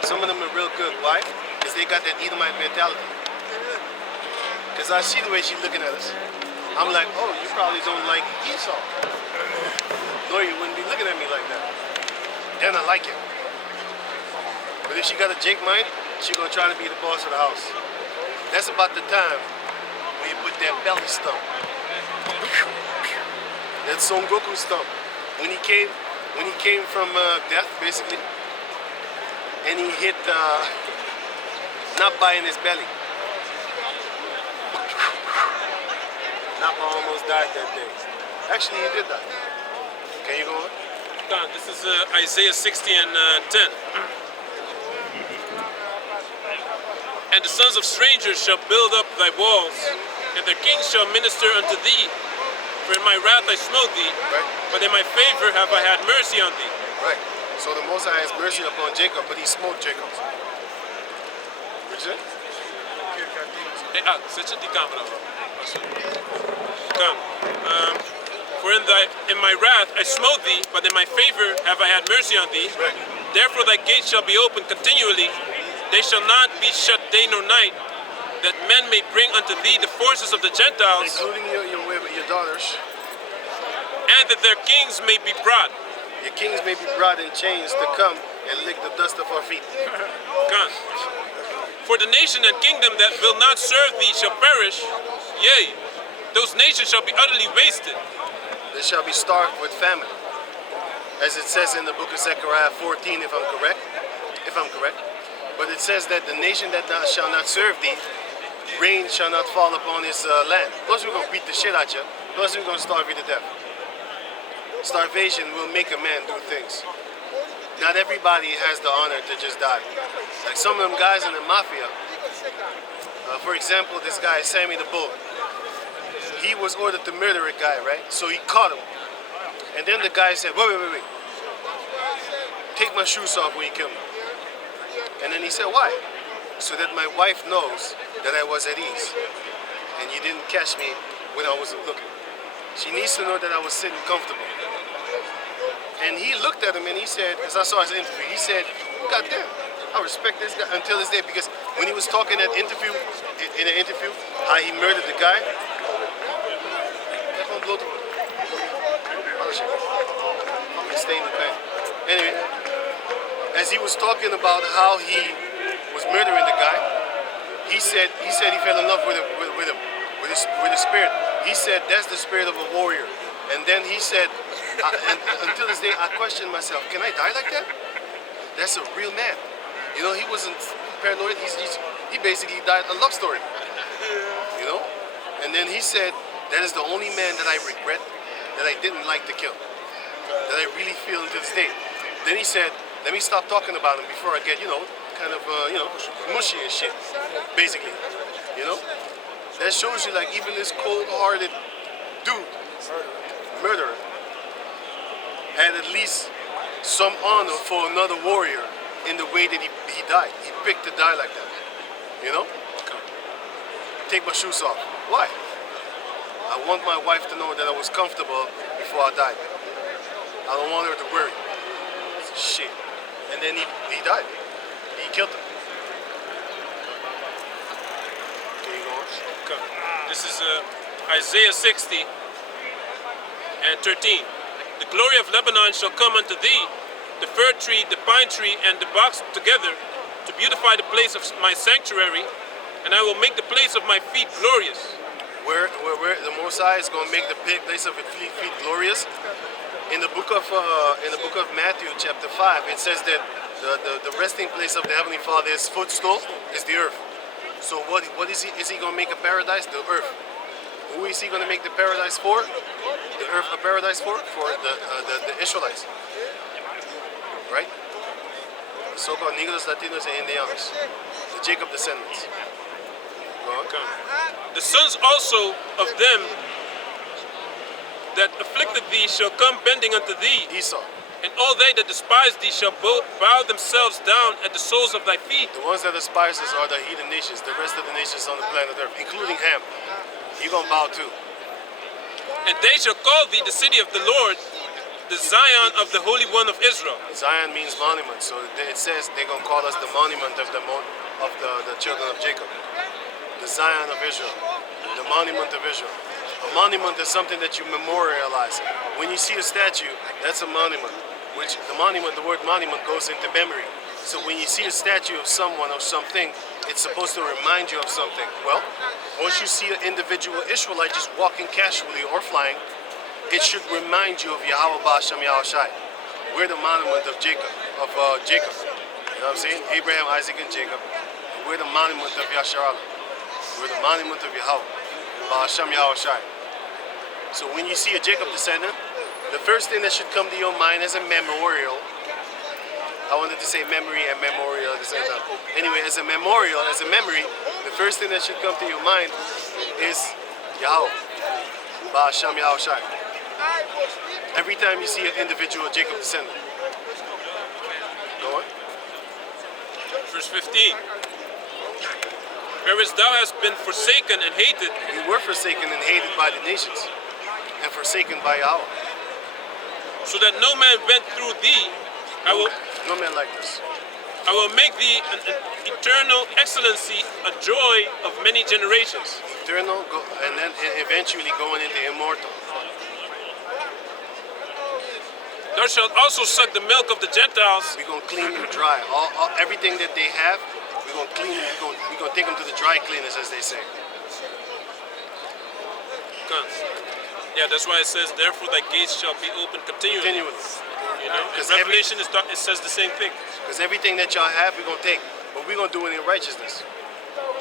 Some of them are real good. Why? Because they got that Edomite mentality. Because I see the way she's looking at us. I'm like, oh, you probably don't like Esau. No, you wouldn't be looking at me like that. Then I like it. But if she got a Jake mind, she gonna try to be the boss of the house. That's about the time when you put that belly stump. That Son Goku stump. When he came from death, basically, and he hit Nappa in his belly. Nappa almost died that day. Actually, he did die. Can you go on? Don, this is Isaiah 60 and 10. And the sons of strangers shall build up thy walls, and their kings shall minister unto thee. For in my wrath I smote thee, Right. but in my favor have I had mercy on thee. Right. So the Most High has mercy upon Jacob, but he smote Jacob. What you say? Zet je die camera op. Come. For in my wrath I smote thee, but in my favor have I had mercy on thee. Right. Therefore thy gates shall be open continually, they shall not be shut day nor night, that men may bring unto thee the forces of the Gentiles, Including your daughters. and that their kings may be brought. Your kings may be brought in chains to come and lick the dust of our feet. Come. For the nation and kingdom that will not serve thee shall perish, yea, those nations shall be utterly wasted. They shall be starved with famine. As it says in the book of Zechariah 14, if I'm correct. But it says that the nation that shall not serve thee, rain shall not fall upon his land. Plus we're going to beat the shit out you. Plus we're going to starve you to death. Starvation will make a man do things. Not everybody has the honor to just die. Like some of them guys in the mafia. For example, this guy, Sammy the Bull. he was ordered to murder a guy, right? So he caught him. And then the guy said, wait. Take my shoes off when you kill me. And then he said, why? So that my wife knows that I was at ease. And you didn't catch me when I wasn't looking. She needs to know that I was sitting comfortable. And he looked at him and he said, as I saw his interview, he said, God damn, I respect this guy until this day, because when he was talking in an interview, how he murdered the guy, stay in the pen. Anyway, as he was talking about how he was murdering the guy, he said he fell in love with his spirit. He said that's the spirit of a warrior. And then he said, and until this day, I question myself, can I die like that? That's a real man. You know, he wasn't paranoid. He basically died a love story. You know? And then he said, that is the only man that I regret that I didn't like to kill. That I really feel to this day. Then he said, let me stop talking about him before I get, kind of, mushy and shit. Basically. You know? That shows you, like, even this cold-hearted dude, murderer, had at least some honor for another warrior in the way that he died. He picked to die like that. You know? Take my shoes off. Why? I want my wife to know that I was comfortable before I died. I don't want her to worry. Shit. And then he died. He killed him. Okay, you go on. This is Isaiah 60 and 13. The glory of Lebanon shall come unto thee, the fir tree, the pine tree, and the box together, to beautify the place of my sanctuary, and I will make the place of my feet glorious. Where the Most High is going to make the place of his feet glorious. In the book of Matthew, chapter 5, it says that the resting place of the Heavenly Father's footstool is the earth. So what is he? Is he going to make a paradise? The earth. Who is he going to make the paradise for? The earth a paradise for? For the Israelites. Right? The so-called Negros, Latinos, and Indians. The Jacob descendants. Go on. The sons also of them that afflicted thee shall come bending unto thee, Esau. and all they that despise thee shall bow themselves down at the soles of thy feet. The ones that despise us are the heathen nations, the rest of the nations on the planet Earth, including Ham. You're going to bow too. And they shall call thee the city of the Lord, the Zion of the Holy One of Israel. Zion means monument, so it says they're going to call us the monument of the children of Jacob. The Zion of Israel, the monument of Israel. A monument is something that you memorialize. When you see a statue, that's a monument. Which the word monument goes into memory. So when you see a statue of someone or something, it's supposed to remind you of something. Well, once you see an individual Israelite just walking casually or flying, it should remind you of Yahweh Ba'ashem Yahushai. We're the monument of Jacob. You know what I'm saying? Abraham, Isaac, and Jacob. We're the monument of Yasharallah. We're the monument of Yahweh. Ba'ashem Yahushai. So when you see a Jacob descendant, the first thing that should come to your mind as a memorial, I wanted to say memory and memorial at the same time. Anyway, as a memorial, as a memory, the first thing that should come to your mind is Yahweh. Ba'ashem Yahushai. Every time you see an individual Jacob descendant. Go on. Verse 15. Whereas thou hast been forsaken and hated, We were forsaken and hated by the nations, and forsaken by Yahweh. so that no man went through thee, No man like this. I will make thee an eternal excellency, a joy of many generations. Eternal, and then eventually going into immortal. Thou shalt also suck the milk of the Gentiles, We're going to clean them dry. Everything that they have, we're going to clean them. We're going to take them to the dry cleaners, as they say. Yeah, that's why it says, therefore thy gates shall be open continually. Continually. You know, in Because Revelation it says the same thing. Because everything that y'all have, we're going to take. But we're going to do it in righteousness.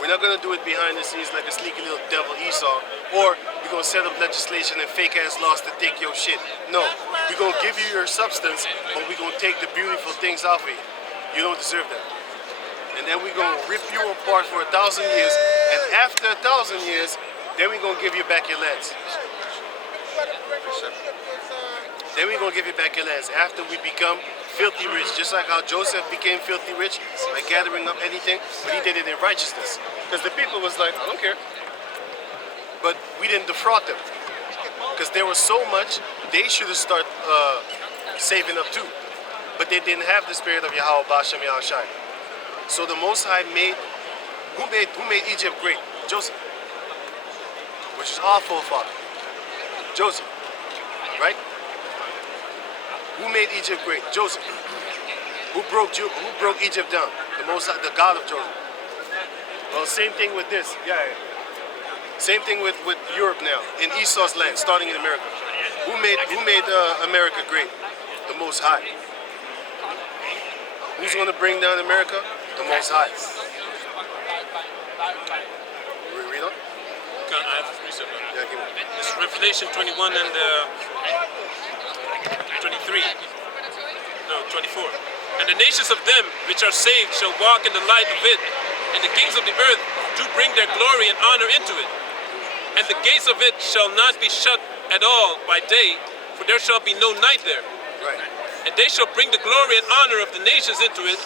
We're not going to do it behind the scenes like a sneaky little devil Esau. Or we're going to set up legislation and fake-ass laws to take your shit. No. We're going to give you your substance, but we're going to take the beautiful things off of you. You don't deserve that. And then we're going to rip you apart for 1,000 years. And after 1,000 years, Then we're gonna give you back your lands. Then we're gonna give you back your lands after we become filthy rich, just like how Joseph became filthy rich by gathering up anything, but he did it in righteousness. Because the people was like, I don't care. But we didn't defraud them. Because there was so much, they should have started saving up too. But they didn't have the spirit of Yahweh Bashem Yahushai. So the Most High who made Egypt great? Joseph. Which is our forefather. Joseph. Right? Who made Egypt great? Joseph. Who broke Egypt down? The Most High, the God of Joseph. Well, same thing with this. Yeah. Same thing with Europe now, in Esau's land, starting in America. Who made America great? The Most High. Who's going to bring down America? The Most High. Read on? I have to research that. Yeah, give me. It's Revelation 21 and 23. No, 24. And the nations of them which are saved shall walk in the light of it, and the kings of the earth do bring their glory and honor into it. And the gates of it shall not be shut at all by day, for there shall be no night there. Right. And they shall bring the glory and honor of the nations into it,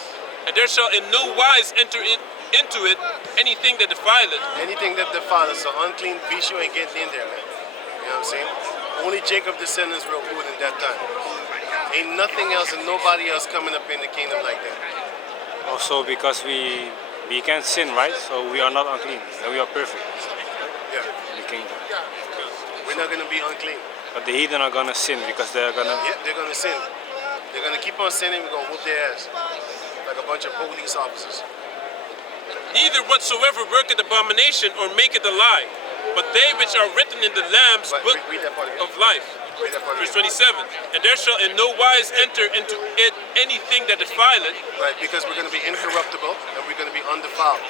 and there shall in no wise enter into it anything that defileth. Anything that defiles, so unclean beast, you ain't getting in there, man. You know what I'm saying? Only Jacob descendants were ruled in that time. Ain't nothing else and nobody else coming up in the kingdom like that. Also because we can't sin, right? So we are not unclean. And we are perfect Yeah. in the kingdom. We're not gonna be unclean. But the heathen are gonna sin because they're gonna. Yeah, they're gonna sin. They're gonna keep on sinning, we're gonna whoop their ass. Like a bunch of police officers. Neither whatsoever worketh abomination or maketh a lie, but they which are written in the Lamb's Right, book read that part again. of life. Read that part Verse again. 27. And there shall in no wise enter into it anything that defileth, Right, because we're gonna be incorruptible and we're gonna be undefiled.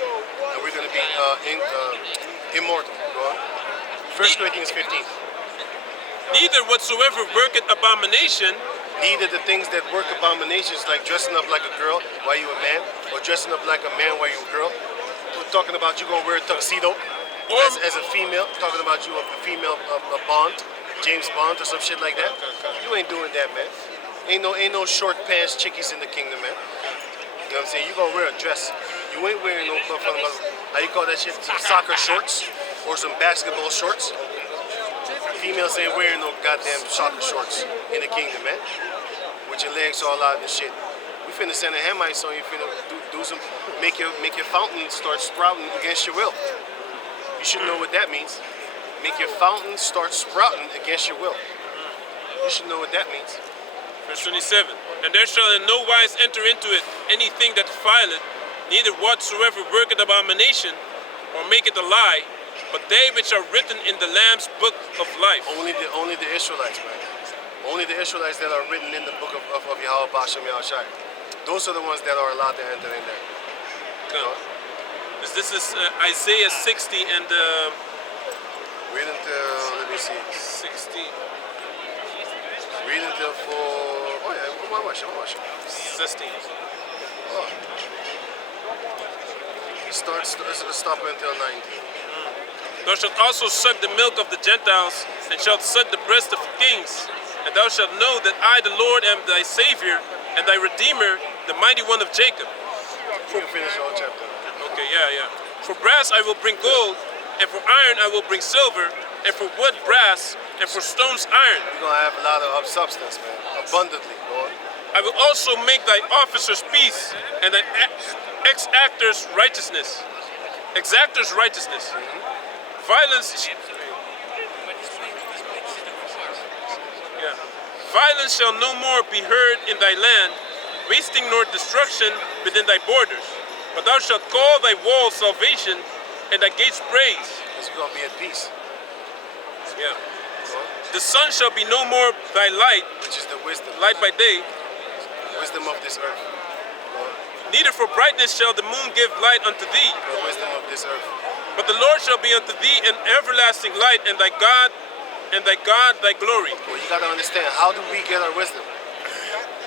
And we're gonna be immortal. Go on. 1 Corinthians 15. neither whatsoever worketh abomination, Neither the things that work abominations like dressing up like a girl while you a man, or dressing up like a man while you a girl. We're talking about you gonna wear a tuxedo as a female. Talking about you a female a Bond, James Bond or some shit like that. You ain't doing that, man. Ain't no short pants chickies in the kingdom, man. You know what I'm saying? You gonna wear a dress. You ain't wearing no motherfucking, how you call that shit? Some soccer shorts or some basketball shorts. Females ain't wearing no goddamn soccer shorts in the kingdom, man. With your legs all out and shit. We finna send a Hamites on you, finna do some, make your fountain start sprouting against your will. You should know what that means. Make your fountain start sprouting against your will. You should know what that means. verse 27. And there shall in no wise enter into it anything that defileth, neither whatsoever worketh abomination or maketh a lie, but they which are written in the Lamb's book of life. Only the Israelites, man. Only the Israelites that are written in the book of Yahweh Bashem Yahushai. Those are the ones that are allowed to enter in there. Come. This is Isaiah 60 and Read until, let me see. 60, Read until oh yeah, I'm watching. 16. Oh. He starts, stop until 19. Thou shalt also suck the milk of the Gentiles, and shalt suck the breast of kings. And thou shalt know that I, the Lord, am thy Savior, and thy Redeemer, the mighty one of Jacob. You can finish the whole chapter. Okay, yeah. For brass I will bring gold, and for iron I will bring silver, and for wood brass, and for stones iron. You're going to have a lot of substance, man. Abundantly, Lord. I will also make thy officers peace, and thy exactors righteousness. Exactors righteousness. Violence shall no more be heard in thy land, wasting nor destruction within thy borders. But thou shalt call thy walls salvation, and thy gates praise. Because you're going to be at peace. Yeah. The sun shall be no more thy light, Which is the wisdom. light by day, Wisdom of this earth. Lord. neither for brightness shall the moon give light unto thee. The wisdom of this earth. But the Lord shall be unto thee an everlasting light, and thy God thy glory. Well, you got to understand, how do we get our wisdom?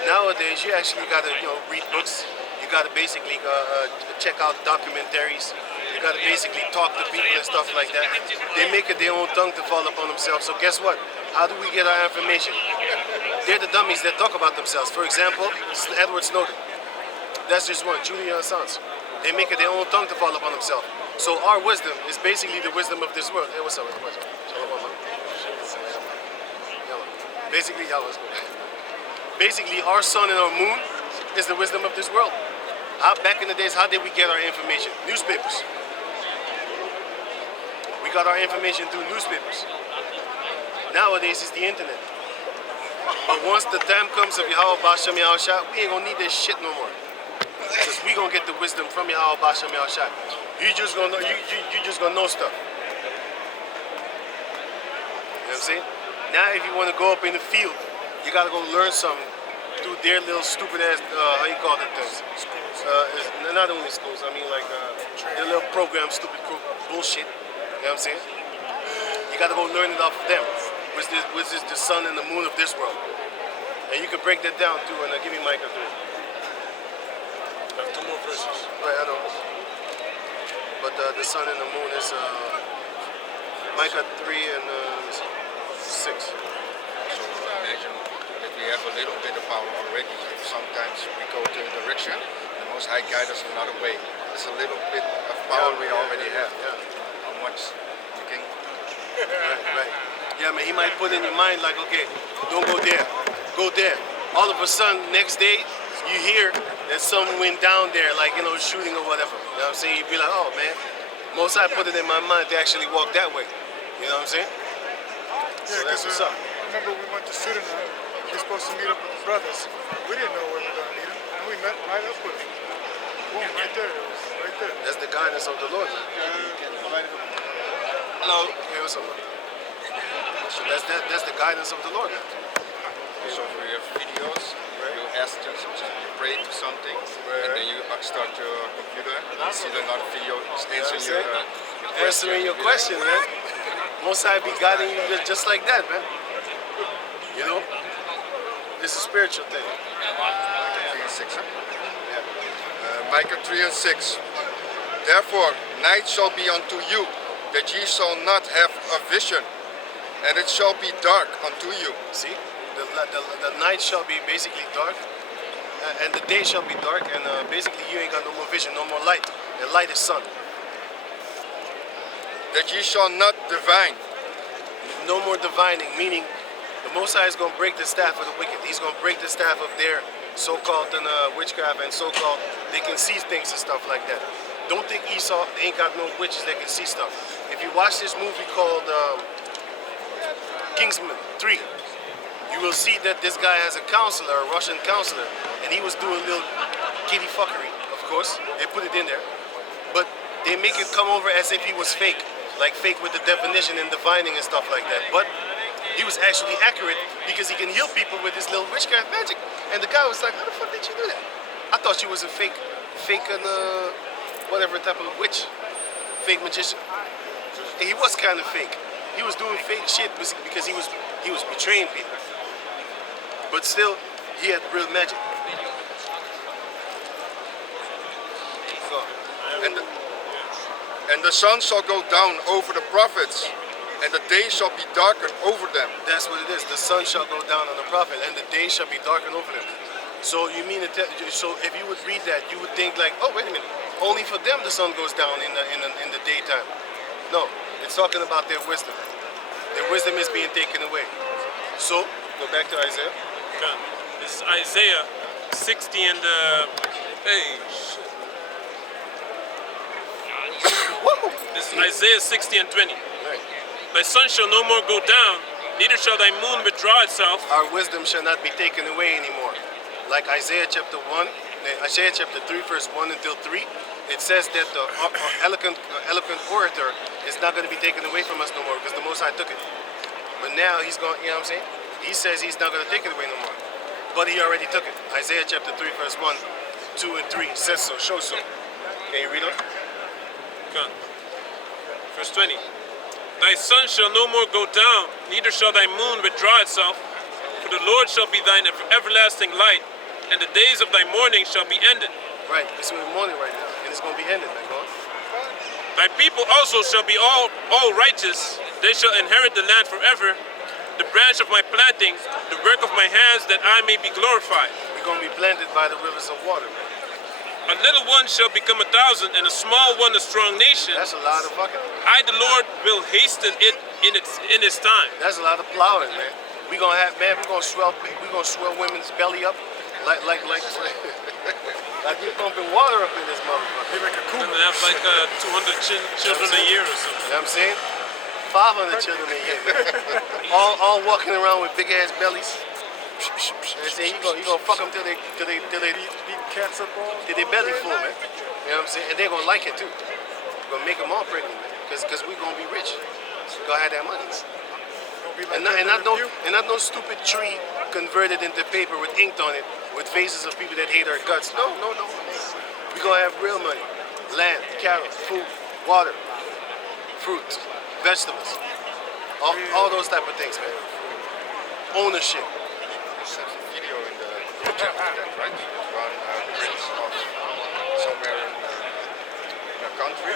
Nowadays, you actually got to read books. You got to basically check out documentaries. You gotta basically talk to people and stuff like that. They make it their own tongue to fall upon themselves. So guess what? How do we get our information? They're the dummies that talk about themselves. For example, Edward Snowden. That's just one. Julian Assange. They make it their own tongue to fall upon themselves. So our wisdom is basically the wisdom of this world. Hey, what's up? What's up? Basically, yeah, let's go. Basically, our sun and our moon is the wisdom of this world. How, back in the days, how did we get our information? Newspapers. We got our information through newspapers. Nowadays, it's the internet. But once the time comes of Yahweh Bashem Yahushua, we ain't gonna need this shit no more. Because we gonna get the wisdom from Yahweh Bashem Yahushua. You just gonna know, you just gonna know stuff. You know what I'm saying? Now, if you want to go up in the field, you gotta go learn something through their little stupid ass, how you call it, things. Not only schools, I mean like their little program, stupid bullshit. You know what I'm saying? You gotta go learn it off of them, which is the sun and the moon of this world. And you can break that down too, and give me Micah 3. I have 2 more verses. Right, I know. But the sun and the moon is Micah 3 and 6. So imagine that we have a little bit of power already. Sometimes we go to a direction, the Most High guide us another way. There's a little bit of power we already have. Yeah. How much you can? Right. Yeah, man, he might put in your mind like, okay, don't go there, go there. All of a sudden, next day, you hear that someone went down there, like, you know, shooting or whatever. You know what I'm saying? You'd be like, oh, man, Most High put it in my mind to actually walk that way. You know what I'm saying? So Yeah, that's what's up. remember we went to Sudan. We were supposed to meet up with the brothers. We didn't know where we were going to meet them, and we met right up with them. Boom, right there. It was right there. That's the guidance of the Lord, man. Hello. Hey, what's up, man? So that's the guidance of the Lord, man. So we have videos, you ask just you pray to something, and then you start your computer, and you see another video answering your Answering your question, man. Most High be guiding you just like that, man. You know? This is a spiritual thing. Micah 3 and 6, huh? Yeah. Micah 3 and 6. Therefore, night shall be unto you, that ye shall not have a vision, and it shall be dark unto you. See? The night shall be basically dark, and the day shall be dark, and basically you ain't got no more vision, no more light. The light is sun. That ye shall not divine. No more divining, meaning the Most High is going to break the staff of the wicked. He's going to break the staff of their so-called witchcraft and so-called they can see things and stuff like that. Don't think Esau, they ain't got no witches that can see stuff. If you watch this movie called Kingsman 3, you will see that this guy has a counselor, a Russian counselor, and he was doing a little kitty fuckery, of course. They put it in there. But they make it come over as if he was fake. Like fake with the definition and divining and stuff like that. But he was actually accurate because he can heal people with his little witchcraft magic. And the guy was like, how the fuck did you do that? I thought you was a fake whatever type of witch, fake magician. And he was kind of fake. He was doing fake shit because he was betraying people. But still, he had real magic. So, And the sun shall go down over the prophets, and the day shall be darkened over them. that's what it is. The sun shall go down on the prophet, and the day shall be darkened over them. So you mean so if you would read that, you would think like, oh wait a minute, only for them the sun goes down in the daytime. No, it's talking about their wisdom. Their wisdom is being taken away. So go back to Isaiah. Okay. This is Isaiah 60 and hey, shit. This is Isaiah 60 and 20. Right. Thy sun shall no more go down, neither shall thy moon withdraw itself. Our wisdom shall not be taken away anymore. Like Isaiah chapter 3, verse 1 until 3, it says that the eloquent orator is not going to be taken away from us no more because the Most High took it. But now he's going, you know what I'm saying? He says he's not going to take it away no more. But he already took it. Isaiah chapter 3, verse 1, 2, and 3 says so, shows so. Can you read on? Okay. Verse 20. Thy sun shall no more go down, neither shall thy moon withdraw itself, for the Lord shall be thine everlasting light, and the days of thy mourning shall be ended. Right, it's morning right now, and it's going to be ended, man. Go on. Thy people also shall be all righteous. They shall inherit the land forever. The branch of my planting, the work of my hands, that I may be glorified. We're going to be planted by the rivers of water, man. A little one shall become 1,000, and a small one a strong nation. That's a lot of fucking. I, the Lord, will hasten it in its time. That's a lot of plowing, man. We're going to have, man, we're going to swell women's belly up like we're pumping water up in this motherfucker. They make a And coup. they have like 200 children a year or something. You know what I'm saying? 500 children a year, man. all walking around with big ass bellies. And say you gonna fuck them till they Beating cats up all. till they belly full, man. You know what I'm saying? And they're gonna like it too. We're gonna make them all pregnant, man. Cause we're gonna be rich. We're gonna have that money. Don't be like And that not with you. no stupid tree converted into paper with ink on it with faces of people that hate our guts. No. We're gonna have real money. Land, cattle, food, water, fruits, vegetables. All those type of things, man. Ownership. You sent a video in the group chat with that, right? One prince of somewhere in a country.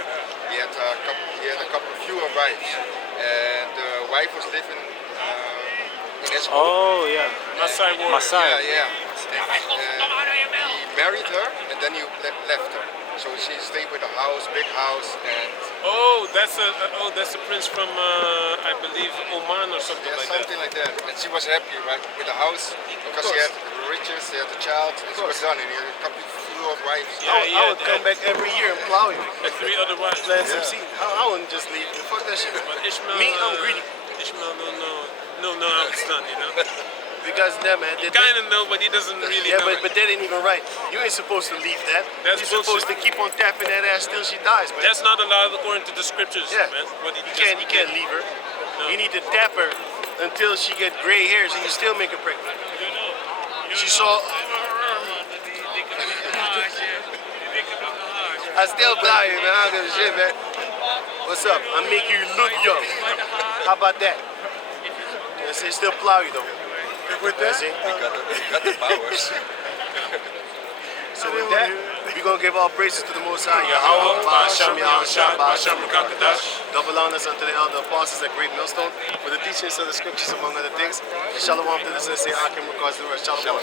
He had a couple of fewer wives, and the wife was living in his home. Oh yeah. Maasai warrior. Maasai. Yeah. He married her, and then he left her. So she stayed with a house, big house, and Oh, that's a prince from I believe Oman or something yeah, like something like that. And she was happy, right, with the house because she had riches, she had a child, and she was done. And he had a couple of wives. I would come back every year and plow you. that. 3 other wives. Plant some seed. I wouldn't just leave you. Fuck that shit. But Ishmael, Me, I'm greedy. Ishmael no how it's done, you know. Because them, man. Kind of know, but he doesn't really Yeah, know. but that ain't even right. You ain't supposed to leave that. That's You're supposed to bullshit. keep on tapping that ass till she dies, man. That's not allowed according to the scriptures, Yeah. man. What You can't leave her. No. You need to tap her until she get gray hairs and you still make her pregnant. She saw. I still plow you, man. I don't give a shit, man. What's up? I make you look young. How about that? I say still plow you though. With That's that, it. Got the powers. So with that, we're gonna give all praises to the Most High, Yahweh, Ba'asham, Yahushua, Ba'asham, Rakakadash. Double honors unto the elder apostles at Great Millstone for the teachings of the scriptures, among other things. And shalom to the sensei, Akim Rakaz, Shalom.